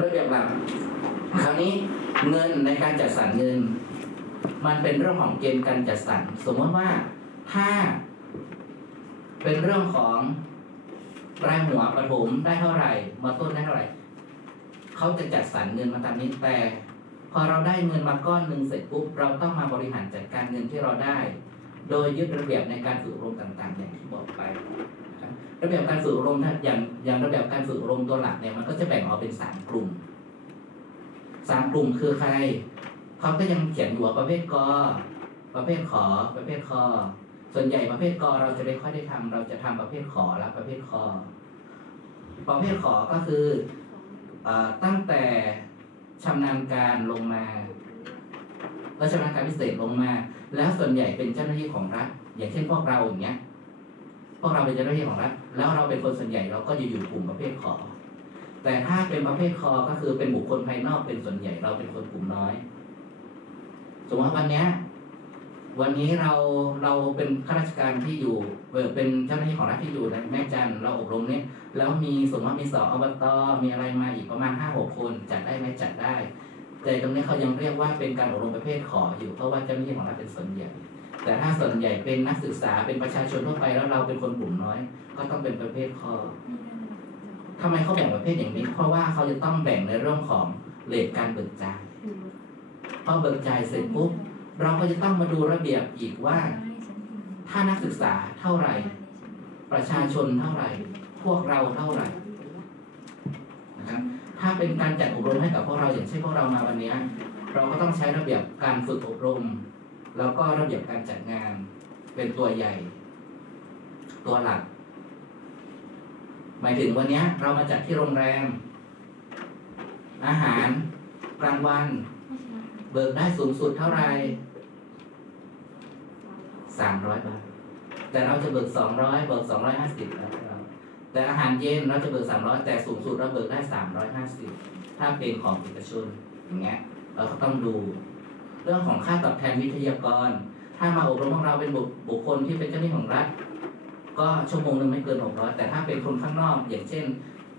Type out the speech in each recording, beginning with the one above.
ระเบียบหลักคราวนี้เงินในการจัดสรรเงิน มันเป็นเรื่องของเกณฑ์การจัดสรรสมมติว่าถ้า เป็นเรื่องของรายหัวประถมได้เท่าไหร่มาต้นได้เท่าไหร่เขาจะจัดสรรเงินมาตามนี้แต่พอเราได้เงินมาก้อนหนึ่งเสร็จปุ๊บเราต้องมาบริหารจัดการเงินที่เราได้ โดยยึดระเบียบในการฝึกอบรมต่าง ๆ อย่างที่บอกไป ระเบียบการฝึกอบรมถ้าอย่างอย่างระเบียบการฝึกอบรมตัวหลักเนี่ยมันก็จะแบ่งออกเป็นสามกลุ่มสามกลุ่มคือใครเขาก็ยังเขียนอยู่ว่าประเภทกอประเภทขอประเภทคอส่วนใหญ่ประเภทกอเราจะไม่ค่อยได้ทำเราจะทำประเภทขอและประเภทคอประเภทขอก็คืออตั้งแต่ชำนาญการลงมาแล้วชำนาญการพิเศษลงมา แล้วส่วนใหญ่เป็นเจ้าหน้าที่ของรัฐอย่างเช่นพวกเราอย่างเงี้ย วกเราเป็นเจ้าหน้าที่ของรัฐแล้วเราเป็นคนส่วนใหญ่เราก็จะอยู่กลุ่มประเภทขอ แต่ถ้าเป็นประเภทคอก็คือเป็นบุคคลภายนอกเป็นส่วนใหญ่เราเป็นคนกลุ่มน้อย สมมติว่าวันนี้วันนี้เราเราเป็นข้าราชการที่อยู่เป็นเจ้าหน้าที่ของรัฐที่อยู่ในแม่จันเราอบรมเนี่ยแล้วมีสมมติว่ามีสออบตมีอะไรมาอีกประมาณห้าหกคนจัดได้ไหมจัดได้ แต่ตรงนี้เขายังเรียกว่าเป็นการอบรมประเภทขออยู่เพราะว่าเจ้าหน้าที่ของรัฐเป็นส่วนใหญ่ แต่ถ้าส่วนใหญ่เป็นนักศึกษาเป็นประชาชนทั่วไปแล้วเราเป็นคนกลุ่มน้อย ก็ต้องเป็นประเภทคอทำไมเขาแบ่งประเภทอย่างนี้ เพราะว่าเขาจะต้องแบ่งในเรื่องของเลทการเบิกจ่ายพอเบิกจ่ายเสร็จปุ๊บเราก็จะต้องมาดูระเบียบอีกว่า ถ้านักศึกษาเท่าไหร่ ประชาชนเท่าไหร่ พวกเราเท่าไหร่นะครับถ้าเป็นการจัดอบรมให้กับพวกเราอย่างเช่นพวกเรามาวันนี้ เราก็ต้องใช้ระเบียบการฝึกอบรม แล้วก็ระเบียบการจัดงานเป็นตัวใหญ่ ตัวหลัก หมายถึงวันนี้เรามาจัดที่โรงแรม อาหารกลางวัน เบิกได้สูงสุดเท่าไหร่สามร้อยบาท แต่เราจะเบิกสองร้อยเบิกสองร้อยห้าสิบแต่อาหารเย็นเราจะเบิกสามร้อยแต่สูงสุดเราเบิกได้สามร้อยห้าสิบถ้าเป็นของเอกชนอย่างเงี้ย เราก็ต้องดู เรื่องของค่าตอบแทนวิทยากร ถ้ามาอบรมของเราเป็นบุคบุคคลที่เป็นเจ้าหน้าที่ของรัฐ ก็ชั่วโมงหนึ่งไม่เกินหกร้อยแต่ถ้าเป็นคนข้างนอก อย่างเช่น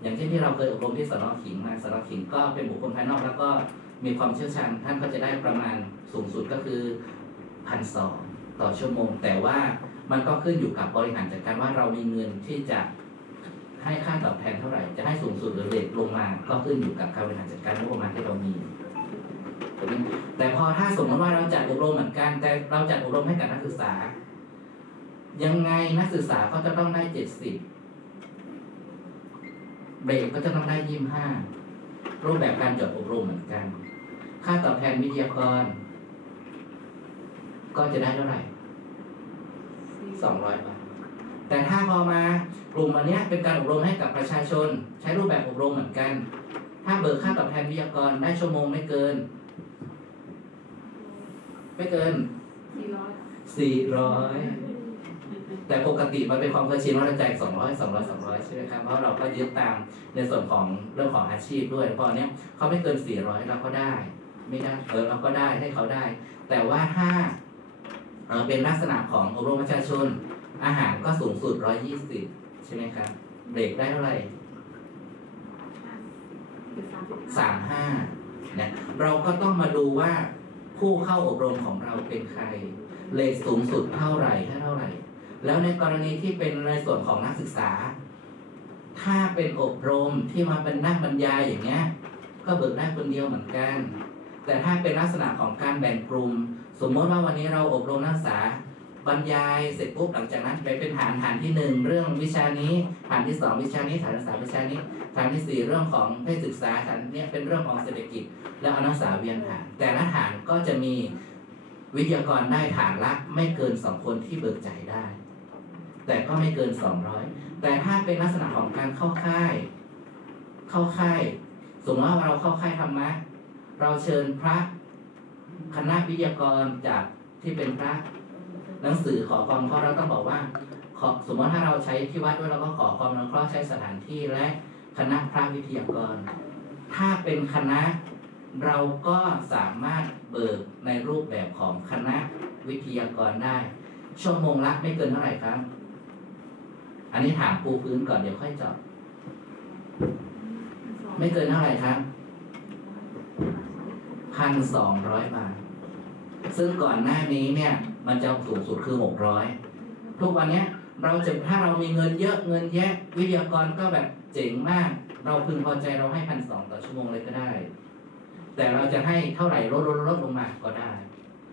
อย่างเช่นที่เราเคยอบรมที่สนขิงมาสนขิงก็เป็นบุคคลภายนอกแล้วก็มีความเชี่ยวชาญท่านก็จะได้ประมาณสูงสุดก็คือพันสองต่อชั่วโมง แต่ว่ามันก็ขึ้นอยู่กับบริหารจัดการว่าเรามีเงินที่จะให้ค่าตอบแทนเท่าไหร่ จะให้สูงสุดหรือเด็กลงมา ก็ขึ้นอยู่กับการบริหารจัดการงบประมาณที่เรามี แต่พอถ้าสมมติว่าเราจัดอบรมเหมือนกัน แต่เราจัดอบรมให้กับนักศึกษา ยังไงนักศึกษาก็จะต้องได้เจ็ดสิบเบรกก็จะต้องได้ยี่ห้ารูปแบบการจัดอบรมเหมือนกัน ค่าตอบแทนวิทยากร ก็จะได้เท่าไหร่สองร้อยบาทแต่ถ้าพอมากลุ่มวันนี้เป็นการอบรมให้กับประชาชน ใช้รูปแบบอบรมเหมือนกัน ถ้าเบิกค่าตอบแทนวิทยากรได้ชั่วโมงไม่เกิน ไม่เกินสี่ร้อยสี่ร้อยแต่ปกติมันเป็นความเคยชินว่าเราจ่ายสองร้อยสองร้อยสองร้อยใช่ไหมครับเพราะเราก็ยึดตามในส่วนของเรื่องของอาชีพด้วยเพราะเนี้ยเขาไม่เกินสี่ร้อยเราก็ได้ ไม่ได้เออเราก็ได้ให้เขาได้ แต่ว่าถ้าเออเป็นลักษณะของอบรมประชาชน อาหารก็สูงสุดร้อยยี่สิบใช่ไหมครับเบรกได้เท่าไหร่คือสามสิบสามห้าเนี่ยเราก็ต้องมาดูว่า ผู้เข้าอบรมของเราเป็นใคร เลทสูงสุดเท่าไหร่เท่าไหร่ แล้วในกรณีที่เป็นในส่วนของนักศึกษา ถ้าเป็นอบรมที่มาเป็นนั่งบรรยายอย่างเงี้ย ก็เบิกได้คนเดียวเหมือนกัน แต่ถ้าเป็นลักษณะของการแบ่งกลุ่ม สมมติว่าวันนี้เราอบรมนักศึกษา บรรยายเสร็จปุ๊บหลังจากนั้นไปเป็นฐานฐานที่หนึ่งเรื่องวิชานี้ฐานที่สองวิชานี้ฐานที่สามวิชานี้ฐานที่สี่เรื่องของเพศศึกษาฐานเนี้ยเป็นเรื่องของเศรษฐกิจ แล้วอนักศึกษาเวียนฐาน แต่ละฐานก็จะมีวิทยากรได้ฐานละไม่เกินสองคนที่เบิกจ่ายได้ แต่ก็ไม่เกินสองร้อยแต่ถ้าเป็นลักษณะของการเข้าค่าย เข้าค่ายสมมติว่าเราเข้าค่ายธรรมะเราเชิญพระคณะวิทยากรจากที่เป็นพระ หนังสือขอความเคราะห์เราต้องบอกว่าขอสมมติถ้าเราใช้ที่วัดด้วยเราก็ขอความอนุเคราะห์ใช้สถานที่และคณะพระวิทยากร ถ้าเป็นคณะเราก็สามารถเบิกในรูปแบบของคณะวิทยากรได้ ชั่วโมงละไม่เกินเท่าไหร่ครับ อันนี้ถามปูพื้นก่อนเดี๋ยวค่อยจาะไม่เกินเท่าไหร่ครับพันสองร้อยบาท ซึ่งก่อนหน้านี้เนี่ย มันจะสูงสุดคือหกร้อยทุกวันเนี้ยเราจะถ้าเรามีเงินเยอะเงินแยะ วิทยากรก็แบบเจ๋งมาก เราพึงพอใจเราให้พันสองต่อชั่วโมงเลยก็ได้ แต่เราจะให้เท่าไหร่ลดลดลดลงมาก็ได้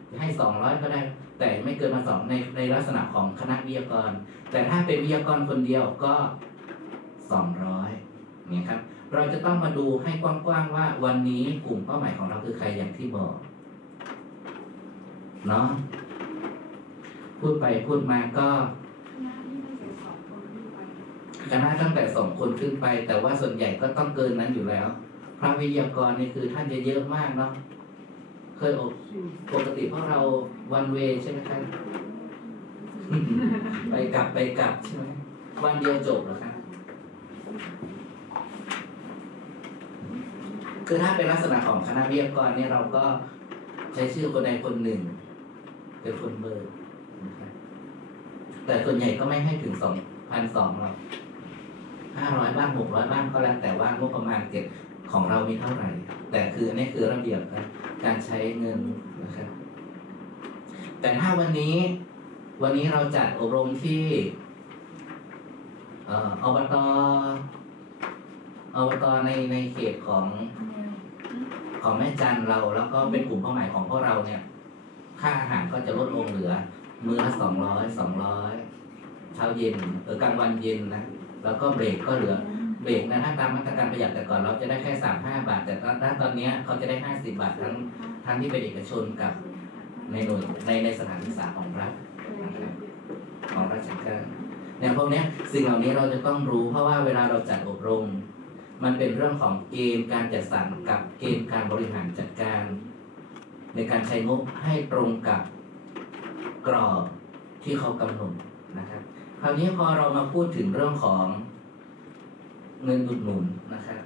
จะให้สองร้อยก็ได้ แต่ไม่เกินมาสองในในลักษณะของคณะวิทยากร แต่ถ้าเป็นวิทยากรคนเดียวก็สองร้อยเนี่ยครับเราจะต้องมาดูให้กว้างๆว่าวันนี้กลุ่มเป้าหมายของเราคือใครอย่างที่บอกเนาะ พูดไปพูดมาก็คณะตั้งแต่สองคนขึ้นไปคณะตั้งแต่สองคนขึ้นไป แต่ว่าส่วนใหญ่ก็ต้องเกินนั้นอยู่แล้ว พระวิทยากรนี่คือท่านจะเยอะมากเนาะเคยอกปกติพราะเราวันเวใช่ไหมครับไปกลับไปกลับใช่ไหมวันเดียวจบเหรอครับคือถ้าเป็นลักษณะของคณะวิทยากรเนี่ยเราก็ใช้ชื่อคนใดคนหนึ่ง เป็นคนเบอร์ แต่ส่วนใหญ่ก็ไม่ให้ถึงสองพันสองหรอกห้าร้อยบ้างหกร้อยบ้างก็แล้วแต่ว่างบประมาณเก็บของเรามีเท่าไหร่ แต่คืออันนี้คือระเบียบนะการใช้เงินนะครับ แต่ถ้าวันนี้วันนี้เราจัดอบรมที่เอ่ออบตอบตในในเขตของของแม่จันเรา แล้วก็เป็นกลุ่มเป้าหมายของพวกเราเนี่ย ค่าอาหารก็จะลดลงเหลือ มื้อละสองร้อยสองร้อยเช้าเย็นหรือกลางวันเย็นนะแล้วก็เบรกก็เหลือเบรกนะถ้าตามมาตรการประหยัดแต่ก่อนเราจะได้แค่สามห้าบาท แต่ตอนตอนนี้เขาจะได้ห้าสิบาททั้งทั้งที่เป็นเอกชนกับในหน่วยในในสถานศึกษาของรัฐของราชการเนี่ยพวกนี้สิ่งเหล่านี้เราจะต้องรู้เพราะว่าเวลาเราจัดอบรม มันเป็นเรื่องของเกณฑ์การจัดสรรกับเกณฑ์การบริหารจัดการ ในการใช้งบให้ตรงกับ กรอบที่เขากำหนดนะครับคราวนี้พอเรามาพูดถึงเรื่องของเงินอุดหนุนนะครับ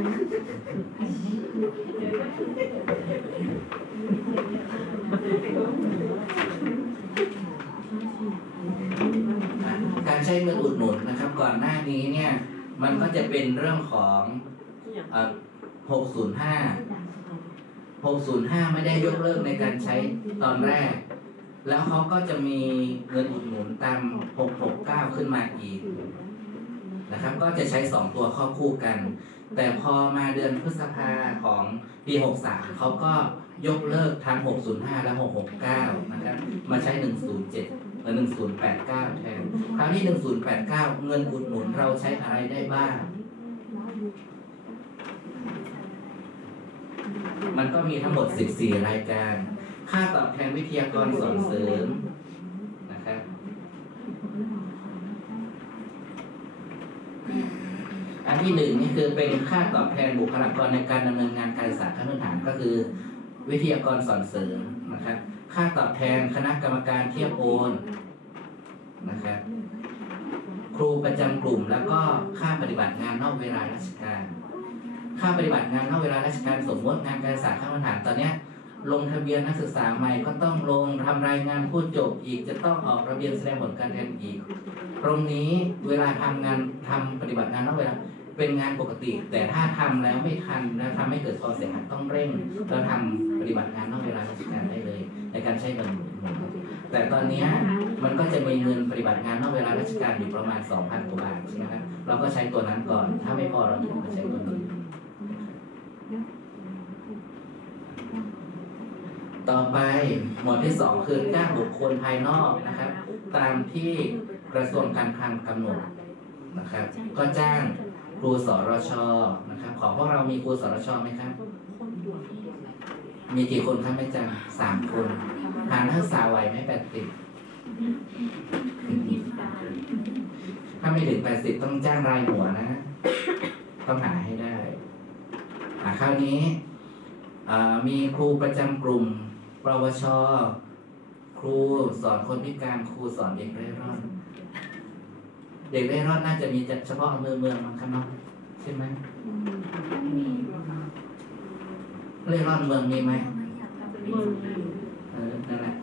การใช้เงินอุดหนุนนะครับ ก่อนหน้านี้เนี่ย มันก็จะเป็นเรื่องของเอ่อ605 605 ไม่ได้ยกเลิกในการใช้ตอนแรก แล้วเขาก็จะมีเงินอุดหนุนตาม 669 ขึ้นมาอีกนะครับ ก็จะใช้ 2 ตัวเข้าคู่กัน แต่พอมาเดือนพฤษภาของปี 63 เขาก็ยกเลิกทั้ง 605 และ 669 นะครับ มาใช้ 107เออ1089 แทน คราวนี้ 1089 เงินอุดหนุนเราใช้อะไรได้บ้าง มันก็มีทั้งหมด 14 รายการ ค่าตอบแทนวิทยากรสอนเสริมนะครับ อัน ที่หนึ่งนี่คือเป็นค่าตอบแทนบุคลากรในการดำเนินงานการศึกษาขั้นพื้นฐานก็คือ วิทยากรสอนเสริมนะครับ ค่าตอบแทนคณะกรรมการเทียบโอนนะครับครูประจำกลุ่ม แล้วก็ค่าปฏิบัติงานนอกเวลาราชการ ค่าปฏิบัติงานนอกเวลาราชการสมมติงานการศึกษาขั้นพื้นฐานตอนเนี้ยลงทะเบียนนักศึกษาใหม่ก็ต้องลงทำรายงานผู้จบอีกจะต้องออกระเบียนแสดงผลการเรียนอีก ตรงนี้เวลาทำงานทำปฏิบัติงานนอกเวลา เป็นงานปกติ แต่ถ้าทำแล้วไม่ทันแล้วทำให้เกิดความเสียหายต้องเร่งแล้วทำปฏิบัติงานนอกเวลาราชการได้เลย ในการใช้เงินหมุนแต่ตอนนี้มันก็จะมีเงินปฏิบัติงานนอกเวลาราชการอยู่ประมาณ 2,000กว่าบาทใช่ไหมครับเราก็ใช้ตัวนั้นก่อน ถ้าไม่พอเราถึงมาใช้ตัวนี้ต่อไปหมวดที่สองคือจ้างบุคคลภายนอกนะครับ ตามที่กระทรวงการคลังกำหนดนะครับ ก็จ้าง ครูสรชนะครับของพวกเรามีครูสรชไหมครับ มีกี่คนครับแม่จังสามคนหารนักศึกษาไหวไหมแปดสิบถ้าไม่ถึงแปดสิบต้องจ้างรายหัวนะ ต้องหาให้ได้อ่าคราวนี้มีครูประจำกลุ่มปวช ครูสอนคนพิการครูสอนเด็กเร่ร่อน เด็กเร่ร่อนน่าจะมีเฉพาะอำเภอเมืองมั้งครับเนาะใช่ไหมเร่ร่อนเมืองมีไหมเมืองเอนั่นแหละ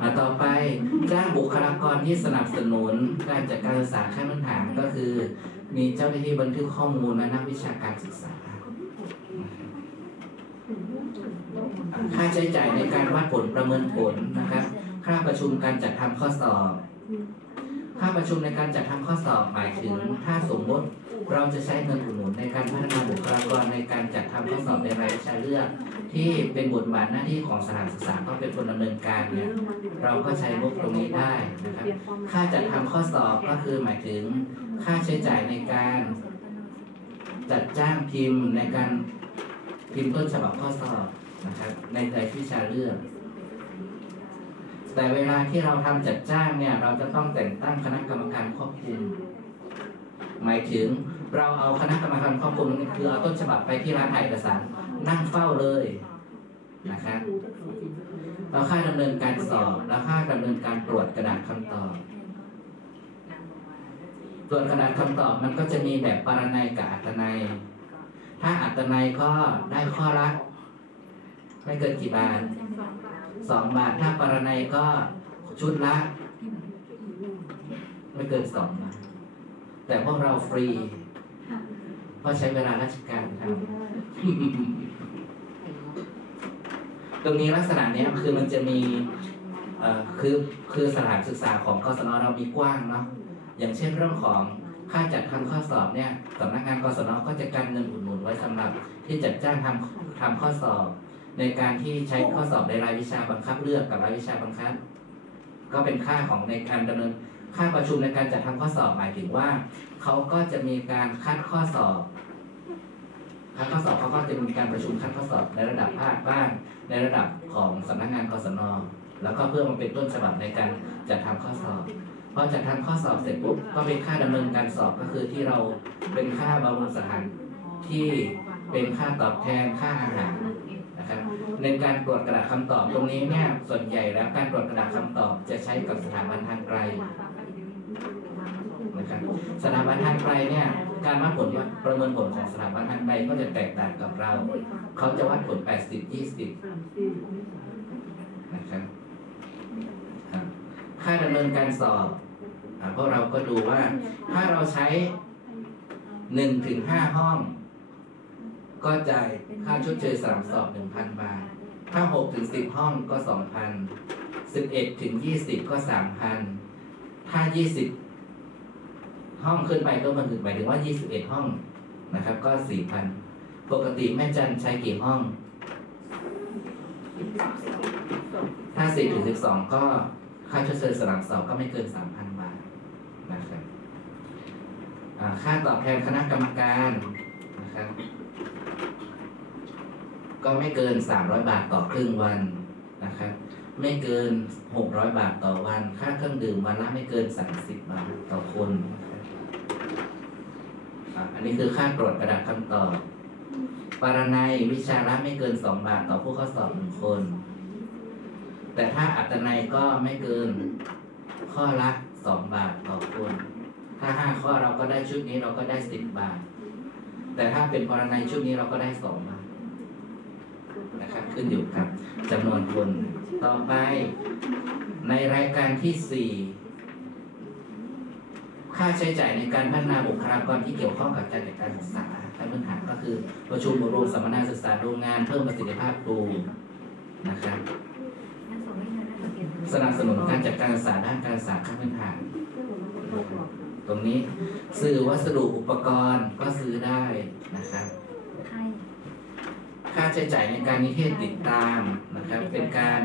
อ่าต่อไปจ้างบุคลากรที่สนับสนุนการจัดการศึกษาขั้นพื้นฐานก็คือ มีเจ้าหน้าที่บันทึกข้อมูลและนักวิชาการศึกษา ค่าใช้จ่ายในการวัดผลประเมินผลนะครับ ค่าประชุมการจัดทำข้อสอบ ค่าประชุมในการจัดทำข้อสอบหมายถึงถ้าสมมติเราจะใช้เงินอุดหนุนในการพัฒนาบุคลากรในการจัดทำข้อสอบในรายวิชาเลือก ที่เป็นบทบาทหน้าที่ของสถานศึกษาต้องเป็นคนดำเนินการเนี่ยเราก็ใช้งบตรงนี้ได้นะครับ ค่าจัดทำข้อสอบก็คือหมายถึง ค่าใช้จ่ายในการจัดจ้างพิมพ์ในการพิมพ์ต้นฉบับข้อสอบนะครับในรายวิชาเลือก แต่เวลาที่เราทำจัดจ้างเนี่ยเราจะต้องแต่งตั้งคณะกรรมการควบคุม หมายถึงเราเอาคณะกรรมการควบคุมคือเอาต้นฉบับไปที่ร้านถ่ายเอกสารนั่งเฝ้าเลยนะครับแล้วค่าดำเนินการสอบแล้วค่าดำเนินการตรวจกระดาษคำตอบตรวจกระดาษคำตอบมันก็จะมีแบบปรนัยกับอัตนัย ถ้าอัตนัยก็ได้ข้อละไม่เกินกี่บาท สองบาท ถ้าปรนัยก็ชุดละ ไม่เกินสองบาท แต่พวกเราฟรีเพราะใช้เวลาราชการทำตรงนี้ลักษณะเนี้ยคือมันจะมีเอ่อคือคือสถานศึกษาของกศนเรามีกว้างเนาะอย่างเช่นเรื่องของค่าจัดทำข้อสอบเนี่ยสำนักงานกศนก็จะการเงินอุดหนุนไว้สำหรับที่จัดจ้างทำทำข้อสอบ ในการที่ใช้ข้อสอบในรายวิชาบังคับเลือกกับรายวิชาบังคับ ก็เป็นค่าของในการดำเนินค่าประชุมในการจัดทำข้อสอบหมายถึงว่าเขาก็จะมีการคัดข้อสอบคัดข้อสอบเขาก็จะมีการประชุมคัดข้อสอบในระดับภาคบ้างในระดับของสำนักงานกศนแล้วก็เพื่อมาเป็นต้นฉบับในการจัดทำข้อสอบพอจัดทำข้อสอบเสร็จปุ๊บก็เป็นค่าดำเนินการสอบก็คือที่เราเป็นค่าบำรุงสถานที่เป็นค่าตอบแทนค่าอาหาร นะครับในการตรวจกระดาษคำตอบตรงนี้เนี่ยส่วนใหญ่แล้วการตรวจกระดาษคำตอบจะใช้กับสถาบันทางไกลนะครับสถาบันทางไกลเนี่ยการวัดผลว่าประเมินผลของสถาบันทางไกลก็จะแตกต่างกับเรา เขาจะวัดผล 80 20นะครับครับค่าดำเนินการสอบอ่าพวกเราก็ดูว่าถ้าเราใช้หนึ่งถึงห้าห้อง ก็จ่ายค่าชดเชยสามสอบหนึ่งพันบาท ถ้าหกถึงสิบห้องก็สองพันสิบเอ็ดถึงยี่สิบก็สามพันถ้ายี่สิบห้องขึ้นไปก็มันถึงหมายถึงว่ายี่สิบเอ็ดห้องนะครับ ก็สี่พันปกติแม่จันใช้กี่ห้อง ถ้าสิบถึงสิบสองก็ค่าชดเชยสลับสอบก็ไม่เกินสามพันบาทนะครับค่าตอบแทนคณะกรรมการนะครับ ก็ไม่เกินสามร้อยบาทต่อครึ่งวันนะครับ ไม่เกินหกร้อยบาทต่อวัน ค่าเครื่องดื่มวันละไม่เกินสามสิบบาทต่อคนอันนี้คือค่าตรวจกระดาษคำตอบ ปารนัยวิชาละไม่เกินสองบาทต่อผู้เข้าสอบหนึ่งคน แต่ถ้าอัตนัยก็ไม่เกินข้อละสองบาทต่อคน ถ้าห้าข้อเราก็ได้ชุดนี้เราก็ได้สิบบาท แต่ถ้าเป็นปรนัยชุดนี้เราก็ได้สองบานะครับขึ้นอยู่กับจำนวนคนต่อไปในรายการที่สี่ค่าใช้จ่ายในการพัฒนาบุคลากรที่เกี่ยวข้องกับการจัดการศึกษาขั้นพื้นฐานก็คือประชุมอบรมสัมมนาศึกษาโรงงานเพิ่มประสิทธิภาพครูนะครับสนับสนุนการจัดการศึกษาด้านการศึกษาขั้นพื้นฐาน ตรงนี้ซื้อวัสดุอุปกรณ์ก็ซื้อได้นะครับ ค่าใช้จ่ายในการนิเทศติดตามนะครับ เป็นการ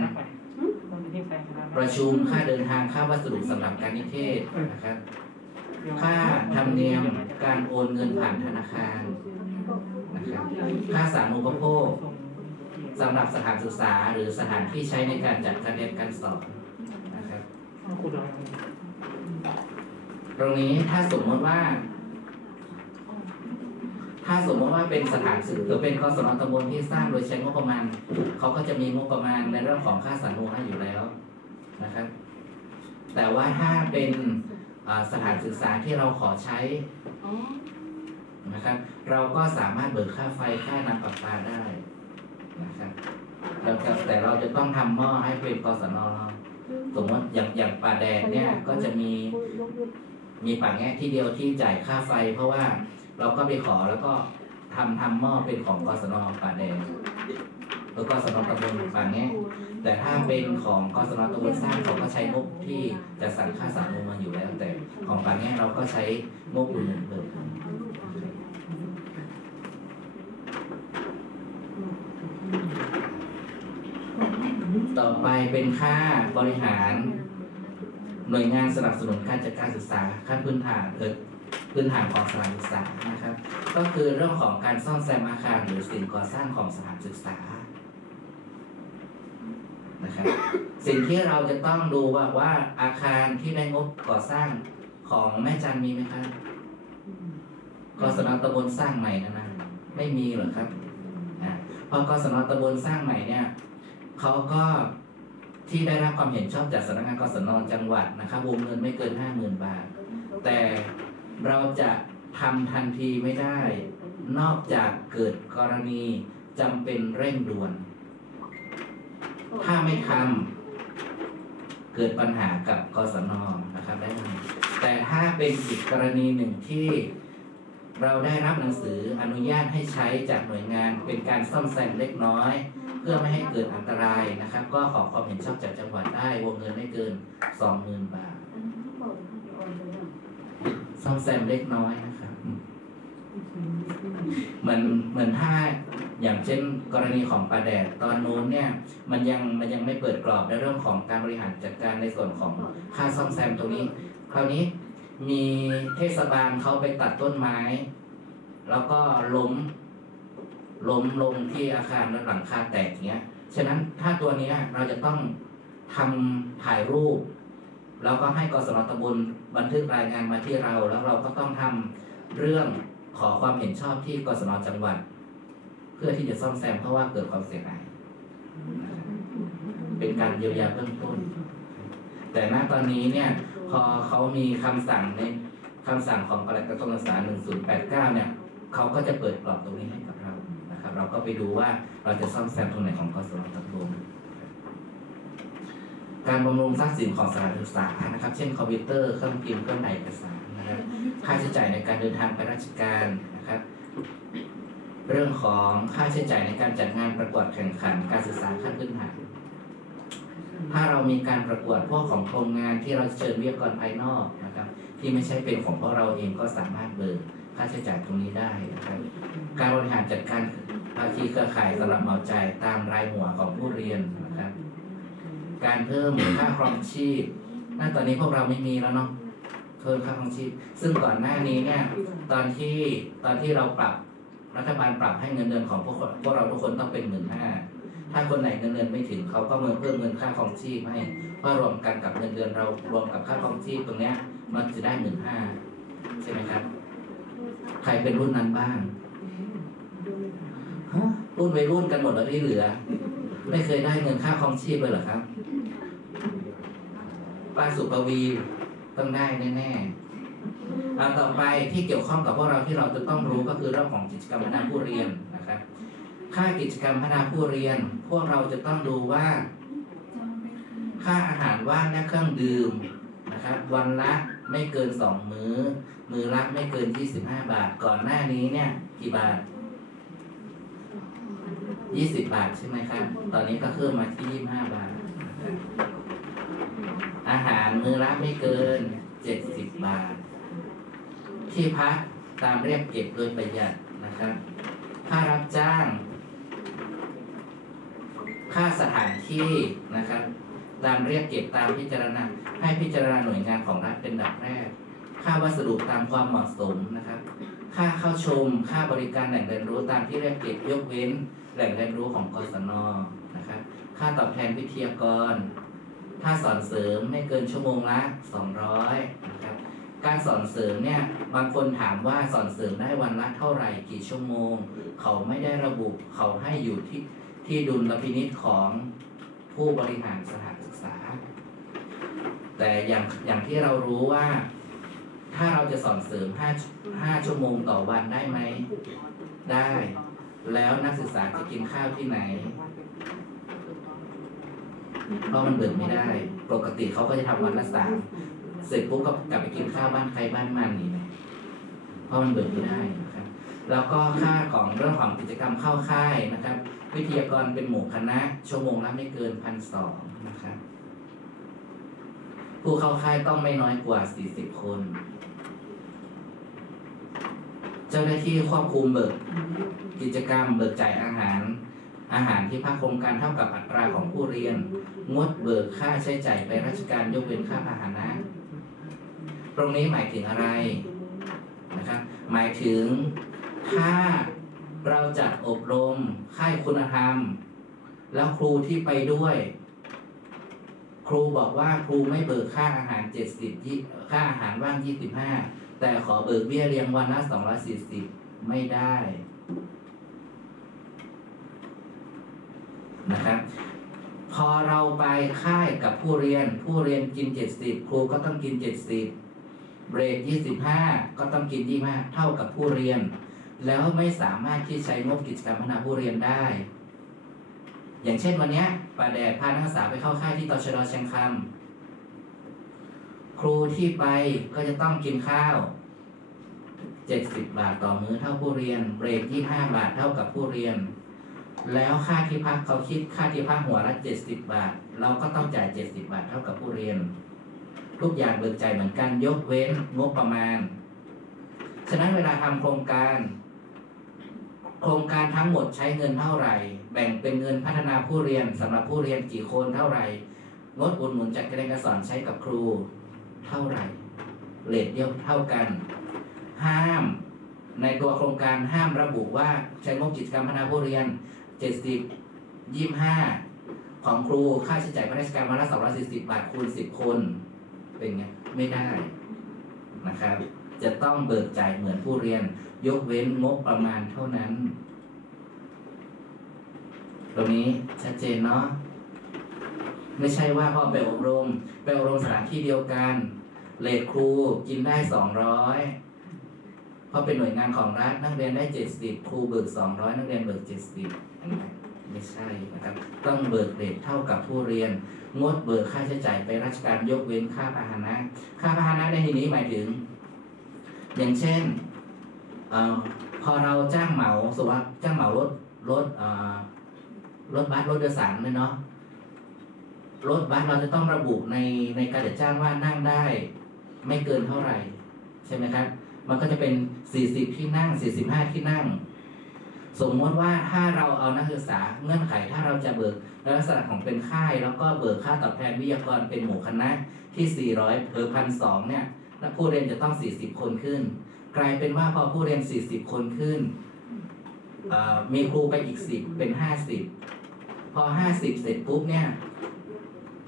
ประชุมค่าเดินทางค่าวัสดุสำหรับการนิเทศนะครับ ค่าธรรมเนียมการโอนเงินผ่านธนาคารนะครับค่าสารณูปโภคสำหรับสถานศึกษาหรือสถานที่ใช้ในการจัดการเรียนการสอนนะครับ ตรงนี้ถ้าสมมติว่า ถ้าสมมติว่าเป็นสถานสื่อหรือเป็นกศนตำบลที่สร้างโดยใช้งบประมาณเขาก็จะมีงบประมาณในเรื่องของค่าสาธารณูให้อยู่แล้วนะครับ แต่ว่าถ้าเป็นสถานศึกษาที่เราขอใช้นะครับ เราก็สามารถเบิกค่าไฟค่าน้ำประปาได้นะครับเราแต่เราจะต้องทำหม้อให้เป็นกศนสมมติอย่างอย่างป่าแดดเนี่ยก็จะมี มีป่าแงะที่เดียวที่จ่ายค่าไฟ เพราะว่าเราก็ไปขอแล้วก็ทำทำหม้อเป็นของกศนป่าแดดแล้วก็กศนตำบลป่าแงะแต่ถ้าเป็นของกศนตำบลสร้างเขาก็ใช้งบที่จะสั่งค่าสามุมาอยู่แล้ว แต่ของป่าแง่เราก็ใช้งบอื่นๆเลยต่อไปเป็นค่าบริหาร หน่วยงานสนับสนุนการจัดการศึกษาขั้นพื้นฐานเออพื้นฐานของสถานศึกษานะครับ ก็คือเรื่องของการซ่อมแซมอาคารหรือสิ่งก่อสร้างของสถานศึกษานะครับสิ่งที่เราจะต้องดูว่าว่าอาคารที่ได้งบก่อสร้างของแม่จันมีไหมครับกศนตำบลสร้างใหม่นะนะไม่มีหรอครับอ่าพอกศนตำบลสร้างใหม่เนี่ยเขาก็ ที่ได้รับความเห็นชอบจากสำนักงานกศนจังหวัดนะครับวงเงินไม่เกินห้าหมื่นบาท แต่เราจะทำทันทีไม่ได้ นอกจากเกิดกรณีจำเป็นเร่งด่วน ถ้าไม่ทำเกิดปัญหากับกศนนะครับได้ไหมแต่ถ้าเป็นอีกกรณีหนึ่งที่เราได้รับหนังสืออนุญาตให้ใช้จากหน่วยงานเป็นการซ่อมแซมเล็กน้อย พื่อไม่ให้เกิดอันตรายนะครับ ก็ขอความเห็นชอบจากจังหวัดได้วงเงินไม่เกินสองหมื่นบาทซ่อมแซมเล็กน้อยนะครับ เหมือนเหมือนถ้าอย่างเช่นกรณีของปลาแดดตอนนู้นเนี่ยมันยังมันยังไม่เปิดกรอบในเรื่องของการบริหารจัดการในส่วนของค่าซ่อมแซมตรงนี้ คราวนี้มีเทศบาลเขาไปตัดต้นไม้ แล้วก็ล้ม ล้มลงที่อาคารแล้วหลังคาแตกเงี้ย ฉะนั้นถ้าตัวเนี้ยเราจะต้องทำถ่ายรูป แล้วก็ให้กสนตำบลบันทึกรายงานมาที่เรา แล้วเราก็ต้องทำเรื่องขอความเห็นชอบที่กสนจังหวัด เพื่อที่จะซ่อมแซมเพราะว่าเกิดความเสียหายเป็นการเยียวยาเบื้องต้น แต่ณตอนนี้เนี่ยพอเขามีคำสั่งในคำสั่งของปลัดกระทรวงศึกษา1089 เนี่ยเขาก็จะเปิดกรอบตรงนี้ให้ นะครับ เราก็ไปดูว่าเราจะซ่อมแซมตรงไหนของกสนตำบลการบำรุงทรัพย์สินของสถานศึกษานะครับ เช่นคอมพิวเตอร์เครื่องพิมพ์เครื่องถ่ายเอกสารนะครับค่าใช้จ่ายในการเดินทางไปราชการนะครับ เรื่องของค่าใช้จ่ายในการจัดงานประกวดแข่งขัน การศึกษาขั้นพื้นฐานถ้าเรามีการประกวดพวกของโครงงานที่เราเชิญวิทยากรภายนอกนะ ที่ไม่ใช่เป็นของพวกเราเองก็สามารถเบิกค่าใช้จ่ายตรงนี้ได้นะครับการบริหารจัดการภาคีเครือข่ายสำหรับเหมาจ่ายตามรายหัวของผู้เรียนนะครับ การเพิ่มค่าครองชีพนั่นตอนนี้พวกเราไม่มีแล้วเนาะเพิ่มค่าครองชีพ ซึ่งก่อนหน้านี้เนี่ยตอนที่ตอนที่เราปรับรัฐบาลปรับให้เงินเดือนของพวกพวกเราทุกคนต้องเป็นหมื่นห้าถ้าคนไหนเงินเดือนไม่ถึงเขาก็เงินเพิ่มเงินค่าครองชีพให้เพื่อรวมกันกับเงินเดือนเรารวมกับค่าครองชีพตรงเนี้ย มันจะได้หมื่นห้าใช่ไหมครับ ใครเป็นรุ่นนั้นบ้างฮะรุ่นวัยรุ่นกันหมดแล้วที่เหลือ ไม่เคยได้เงินค่าครองชีพเลยเหรอครับป้าสุปวีต้องได้แน่ๆเอาต่อไปที่เกี่ยวข้องกับพวกเราที่เราจะต้องรู้ก็คือเรื่องของกิจกรรมพัฒนาผู้เรียนนะครับค่ากิจกรรมพัฒนาผู้เรียน พวกเราจะต้องดูว่า ค่าอาหารว่างและเครื่องดื่มนะครับ วันละ ไม่เกินสองมือ้อ มือละไม่เกินยี่สิบห้าบาท ก่อนหน้านี้เนี่ย กี่บาทยี่สิบบาทใช่ไหมครับ ตอนนี้ก็เพิ่มมาที่ยี่ห้าบาท อาหารมือละไม่เกินเจ็ดสิบบาท ที่พักตามเรียกเก็บโดยประหยัดนะครับ ค่ารับจ้าง ค่าสถานที่นะครับ ตามเรียกเก็บตามพิจารณา ให้พิจารณาหน่วยงานของรัฐเป็นดับแรก ค่าวัสดุตามความเหมาะสมนะครับ ค่าเข้าชม ค่าบริการแหล่งเรียนรู้ตามที่เรียกเก็บยกเว้น แหล่งเรียนรู้ของกศนนะครับ ค่าตอบแทนวิทยากรค่าสอนเสริมไม่เกินชั่วโมงละ 200นะครับ การสอนเสริมเนี่ย บางคนถามว่าสอนเสริมได้วันละเท่าไหร่กี่ชั่วโมง เขาไม่ได้ระบุ เขาให้อยู่ที่ที่ดุลพินิษของผู้บริหารสถาน ษา แต่อย่างอย่างที่เรารู้ว่า ถ้าเราจะสอนเสริมห้าห้าชั่วโมงต่อวันได้ไหม ได้ แล้วนักศึกษาจะกินข้าวที่ไหนเพราะมันเบิกไม่ได้ ปกติเขาก็จะทำวันละสามเสร็จปุ๊บก็กลับไปกินข้าวบ้านใครบ้านมันนี่นะเพราะมันเบิกไม่ได้นะครับ แล้วก็ค่าของเรื่องของกิจกรรมเข้าค่ายนะครับ วิทยากรเป็นหมู่คณะชั่วโมงละไม่เกินพันสองนะครับ ผู้เข้าค่ายต้องไม่น้อยกว่าสี่สิบคน เจ้าหน้าที่ควบคุมเบิกกิจกรรมเบิกจ่ายอาหาร อาหารที่ภาคโครงการเท่ากับอัตราของผู้เรียน งดเบิกค่าใช้จ่ายไปราชการยกเว้นค่าพาหนะ ตรงนี้หมายถึงอะไรนะครับหมายถึงถ้าเราจัดอบรมค่ายคุณธรรม แล้วครูที่ไปด้วย ครูบอกว่าครูไม่เบิกค่าอาหารเจ็ดสิบค่าอาหารว่างยี่สิบห้าแต่ขอเบิกเบี้ยเลี้ยงวันละสองร้อยสี่สิบไม่ได้นะครับพอเราไปค่ายกับผู้เรียน ผู้เรียนกินเจ็ดสิบครูก็ต้องกินเจ็ดสิบเบรกยี่สิบห้าก็ต้องกินยี่ห้าเท่ากับผู้เรียน แล้วไม่สามารถที่ใช้งบกิจกรรมพัฒนาผู้เรียนได้ อย่างเช่นวันนี้ป่าแดดพานักศึกษาไปเข้าค่ายที่ตชดเชียงคำครูที่ไปก็จะต้องกินข้าวเจ็ดสิบบาทต่อมื้อเท่าผู้เรียน เบรกยี่ห้าบาทเท่ากับผู้เรียน แล้วค่าที่พักเขาคิดค่าที่พักหัวละเจ็ดสิบบาท เราก็ต้องจ่ายเจ็ดสิบบาทเท่ากับผู้เรียน ทุกอย่างเบิกจ่ายเหมือนกันยกเว้นงบประมาณ ฉะนั้นเวลาทำโครงการ โครงการทั้งหมดใช้เงินเท่าไหร่ แบ่งเป็นเงินพัฒนาผู้เรียนสำหรับผู้เรียนกี่คนเท่าไหร่งดอุดหนุนจัดการเรียนการสอนใช้กับครูเท่าไหร่เลทเดียวเท่ากัน ห้าม ในตัวโครงการห้ามระบุว่าใช้งบกิจกรรมพัฒนาผู้เรียนเจ็ดสิบยี่ห้าของครูค่าใช้จ่ายราชกงารวันละสองร้อยสี่สิบบาทคูณสิบคน เป็นไง ไม่ได้นะครับ จะต้องเบิกจ่ายเหมือนผู้เรียน ยกเว้นงบประมาณเท่านั้น ตรงนี้ชัดเจนเนาะไม่ใช่ว่าพอไปอบรม ไปอบรมสถานที่เดียวกัน เลทครูกินได้สองร้อยเพราะเป็นหน่วยงานของรัฐนักเรียนได้เจ็ดสิบครูเบิกสองร้อยนักเรียนเบิกเจ็ดสิบอันนี้ไม่ใช่นะครับ ต้องเบิกเลทเท่ากับผู้เรียน งดเบิกค่าใช้จ่ายไปราชการยกเว้นค่าพาหนะ ค่าพาหนะในที่นี้หมายถึง อย่างเช่น พอเราจ้างเหมาสมมติว่าจ้างเหมารถรถเอ่อรถบัสรถโดยสารเนี่ยเนาะรถบัสเราจะต้องระบุในในการจัดจ้างว่านั่งได้ ไม่เกินเท่าไหร่ ใช่ไหมครับ มันก็จะเป็น 40 ที่นั่ง 45 ที่นั่ง สมมติว่าถ้าเราเอานักศึกษาเงื่อนไขถ้าเราจะเบิกในลักษณะของเป็นค่าย แล้วก็เบิกค่าตอบแทนวิทยากรเป็นหมู่คณะที่ 400เพอพันสองเนี่ยนักผู้เรียนจะต้อง 40 คนขึ้น กลายเป็นว่าพอผู้เรียน 40 คนขึ้นเอ่อมีครูไปอีก 10 เป็น 50 พอ 50 เสร็จปุ๊บเนี่ย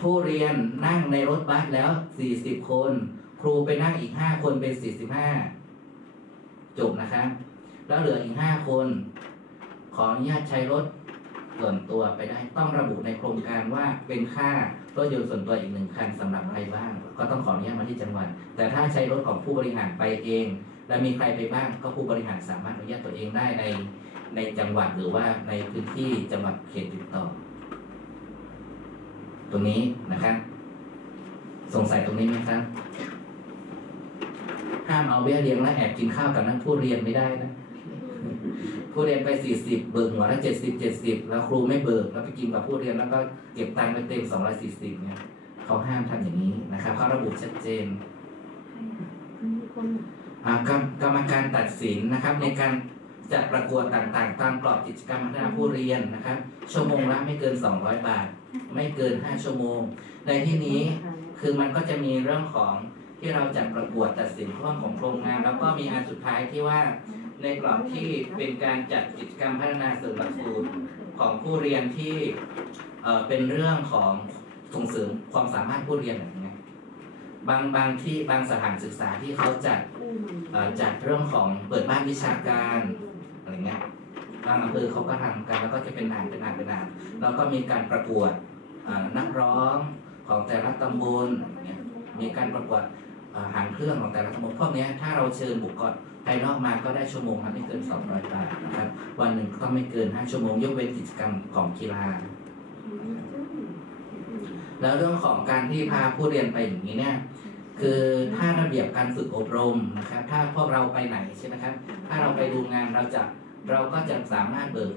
ผู้เรียนนั่งในรถบัสแล้ว 40 คน ครูไปนั่งอีก 5 คนเป็น 45 จบนะครับ แล้วเหลืออีก 5 คน ขออนุญาตใช้รถส่วนตัวไปได้ต้องระบุในโครงการว่าเป็นค่ารถยนต์ส่วนตัวอีกหนึ่งคันสำหรับใครบ้าง ก็ต้องขออนุญาตมาที่จังหวัด แต่ถ้าใช้รถของผู้บริหารไปเอง และมีใครไปบ้างก็ผู้บริหารสามารถอนุญาตตัวเองได้ในในจังหวัดหรือว่าในพื้นที่จังหวัดเขตติดต่อ ตรงนี้นะครับ สงสัยตรงนี้ไหมครับ ห้ามเอาเบี้ยเลี้ยงและแอบกินข้าวกับนักผู้เรียนไม่ได้นะผู้เรียนไปสี่สิบเบิกหัวละเจ็ดสิบเจ็ดสิบแล้วครูไม่เบิกแล้วไปกินกับผู้เรียนแล้วก็เก็บตังค์ไปเต็มสองร้อยสี่สิบเนี่ยเขาห้ามทำอย่างนี้นะครับเขาระบุชัดเจนอ่า กรรมกรรมการตัดสินนะครับ ในการจัดประกวดต่างๆ ตามกรอบกิจกรรมพัฒนาผู้เรียนนะครับ ชั่วโมงละไม่เกิน 200 บาท ไม่เกิน 5 ชั่วโมง ในที่นี้คือมันก็จะมีเรื่องของที่เราจัดประกวดตัดสินเรื่องของโครงงาน แล้วก็มีอันสุดท้ายที่ว่าในกรอบที่เป็นการจัดกิจกรรมพัฒนาเสริมหลักสูตรของผู้เรียนที่เป็นเรื่องของส่งเสริมความสามารถผู้เรียนอย่างเงี้ยบางบางที่บางสถานศึกษาที่เขาจัด จัดเรื่องของเปิดบ้านวิชาการอะไรเงี้ยบางอำเภอเขาก็ทำกันแล้วก็จะเป็นอ่านเป็นอ่านเป็นอ่านแล้วก็มีการประกวดนักร้องของแต่ละตำบลอะไรเงี้ยมีการประกวดหางเครื่องของแต่ละตำบลพวกนี้ถ้าเราเชิญบุคคลภายนอกมาก็ได้ชั่วโมงละไม่เกิน 200 บาทนะครับ วันหนึ่งต้องไม่เกินห้าชั่วโมง ยกเว้นกิจกรรมของกีฬา แล้วเรื่องของการที่พาผู้เรียนไปอย่างนี้เนี่ย คือถ้าระเบียบการฝึกอบรมนะครับ ถ้าพวกเราไปไหนใช่ไหมครับ ถ้าเราไปดูงานเราจะเราก็จะสามารถเบิก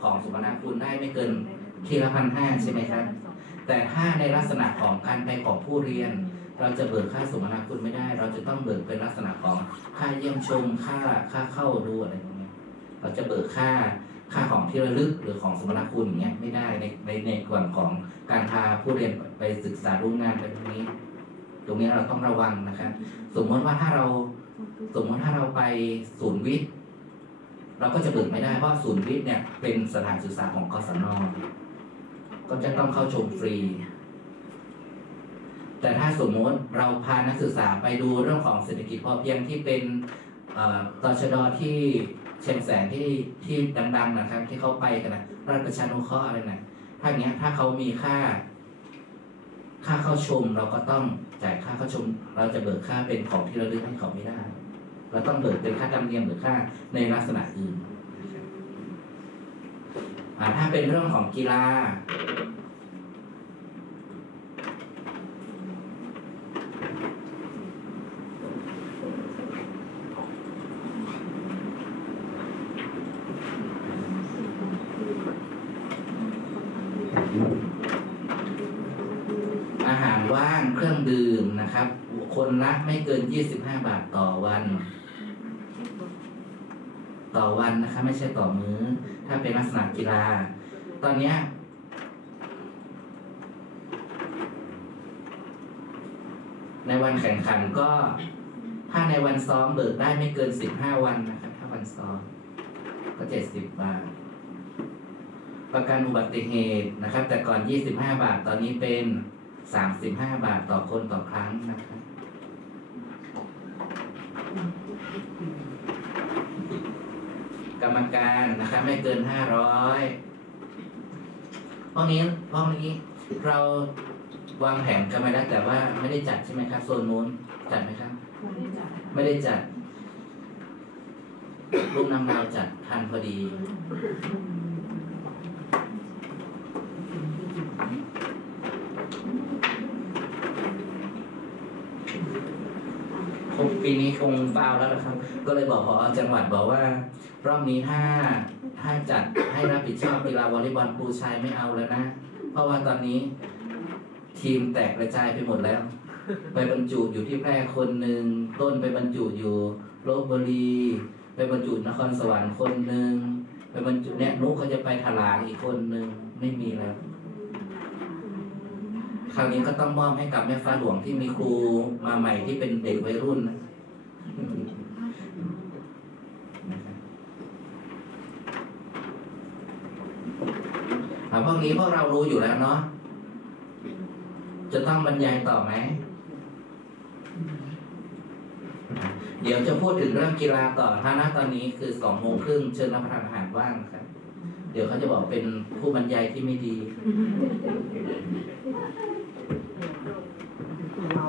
ของสมนาคุณได้ไม่เกินทีละพันห้าใช่ไหมครับ แต่ถ้าในลักษณะของการไปของผู้เรียน เราจะเบิกค่าสมนาคุณไม่ได้ เราจะต้องเบิกเป็นลักษณะของค่าเยี่ยมชมค่าค่าเข้าดูอะไรพวกเนี้ยเราจะเบิกค่าค่าของที่ระลึกหรือของสมนาคุณอย่างเงี้ยไม่ได้ในในในส่วนของการพาผู้เรียนไปศึกษาดูงานไปตรงนี้ รงนี้เราต้องระวังนะครับสมมติว่าถ้าเราสมมติถ้าเราไปศูนย์วิทย์เราก็จะเบิกไม่ได้เพราะศูนย์วิทย์เนี่ยเป็นสถานศึกษาของกศนก็จะต้องเข้าชมฟรี แต่ถ้าสมมติเราพานักศึกษาไปดูเรื่องของเศรษฐกิจพอเพียงที่เป็นต่อตชดที่เชียงแสนที่ที่ดัง ๆ นะครับ ที่เขาไปกันนะรัฐประชานุเคราะห์อะไรนะถ้าอย่างเงี้ยถ้าเขามีค่า ค่าเข้าชมเราก็ต้องจ่ายค่าเข้าชม เราจะเบิกค่าเป็นของที่เราเลือกให้เขาไม่ได้ เราต้องเบิกเป็นค่าธรรมเนียมหรือค่าในลักษณะอื่นอ่าถ้าเป็นเรื่องของกีฬาหารว่างเครื่องดื่มนะครับ คนละ ไม่เกิน25บาทต่อวัน ต่อวันนะครับไม่ใช่ต่อมื้อ ถ้าเป็นลักษณะกีฬา ตอนเนี้ยในวันแข่งขันก็ ถ้าในวันซ้อมเบิกได้ไม่เกิน15วันนะครับถ้าวันซ้อม ก็70บบาท ประกันอุบัติเหตุนะครับ แต่ก่อน25บห้าบาทตอนนี้เป็น35บาทต่อคนต่อครั้งนะครับ กรรมการนะครับไม่เกิน500ห้องนี้ห้องนี้เราวางแผนกันไปแล้วแต่ว่าไม่ได้จัดใช่ไหมครับโซนนู้นจัดไหมครับ ไม่ได้จัดลูกน้ำเราจัดทันพอดี คง ปีนี้คงฟาวแล้วนะครับ ก็เลยบอกพอจังหวัดบอกว่ารอบนี้ถ้าถ้าจัดให้รับผิดชอบกีฬาวอลเลย์บอลครูชายไม่เอาแล้วนะ เพราะว่าตอนนี้ทีมแตกกระจายไปหมดแล้ว ไปบรรจุอยู่ที่แพร่คนหนึ่งต้นไปบรรจุอยู่ลบบุรีไปบรรจุนครสวรรค์คนหนึ่งไปบรรจุเนี่ยนุกเขาจะไปถลางอีกคนหนึ่งไม่มีแล้ว คราวนี้ก็ต้องมอบให้กับแม่ฟ้าหลวงที่มีครูมาใหม่ที่เป็นเด็กวัยรุ่นนะนะครับ อ่าพวกนี้พวกเรารู้อยู่แล้วเนาะจะต้องบรรยายต่อไหม เดี๋ยวจะพูดถึงเรื่องกีฬาต่อถ้าณตอนนี้คือสองโมงครึ่งเชิญรับประทานอาหารว่างครับ เดี๋ยวเขาจะบอกเป็นผู้บรรยายที่ไม่ดีเรา